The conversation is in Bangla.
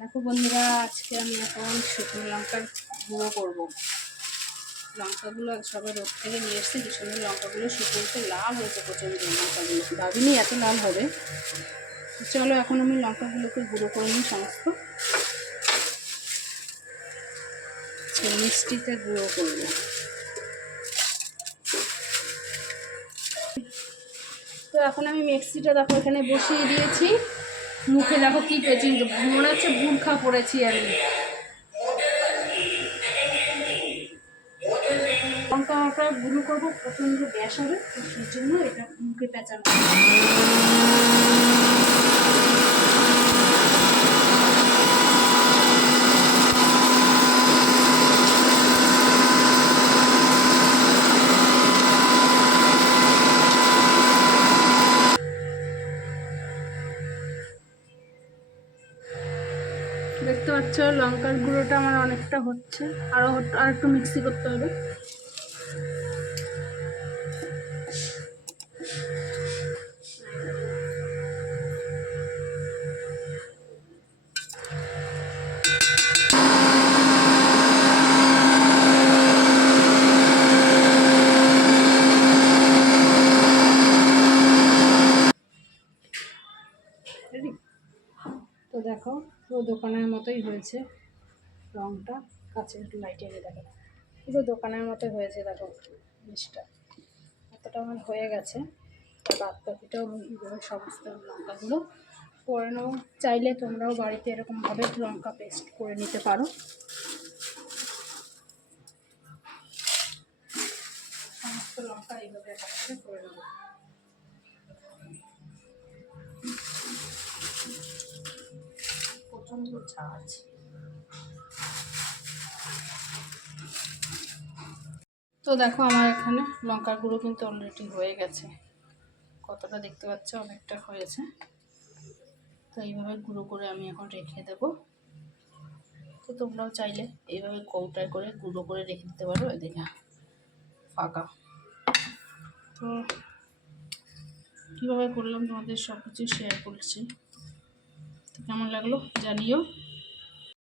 দেখো বন্ধুরা, আজকে আমি এখন শুকনো লঙ্কার গুঁড়ো করবো। লঙ্কাগুলো সবাই রোদ থেকে নিয়ে এসছে, কি সুন্দর লঙ্কাগুলো শুকনোতে লাল হয়েছে প্রচণ্ড। লঙ্কাগুলো ভাবিনি এত লাল হবে। চলো এখন আমি লঙ্কাগুলোকে গুঁড়ো করে নিই সমস্ত। মিষ্টিতে গুঁড়ো করবো। তো এখন আমি মিক্সিটা দেখো এখানে বসিয়ে দিয়েছি। মুখে দেখো কি পেঁচিং, মনে হচ্ছে বুর্খা পড়েছি আমি। লঙ্কাটা গুঁড়ো করবো, প্রচণ্ড গ্যাস হবে, তো সেই জন্য এটা মুখে পেঁচানো। দেখতে পাচ্ছ লঙ্কার গুঁড়োটা আমার অনেকটা হচ্ছে, আর একটু মিক্সি করতে হবে। তো দেখো পুরো দোকানের মতোই হয়েছে রংটা। কাছে একটু লাইটে এনে দেখো, পুরো দোকানের মতোই হয়েছে। দেখো জিনিসটা এতটা আমার হয়ে গেছে। বাদ বাকিটাও আমি এইভাবে সমস্ত লঙ্কাগুলো করে নেবো। চাইলে তোমরাও বাড়িতে এরকমভাবে লঙ্কা পেস্ট করে নিতে পারো। সমস্ত লঙ্কা এইভাবে একসাথে করে নেবো। প্রচণ্ড ঝাঁজ। তো দেখো আমার এখানে লঙ্কার গুঁড়ো কিন্তু অলরেডি হয়ে গেছে। কতটা দেখতে পাচ্ছ, অনেকটা হয়েছে। তো এইভাবে গুঁড়ো করে আমি এখন রেখে দেবো। তো তোমরাও চাইলে এইভাবে কৌটায় করে গুঁড়ো করে রেখে দিতে পারো। এদিকে ফাঁকা। তো কীভাবে করলাম তোমাদের সব কিছু শেয়ার করছি। তো কেমন লাগলো জানিও।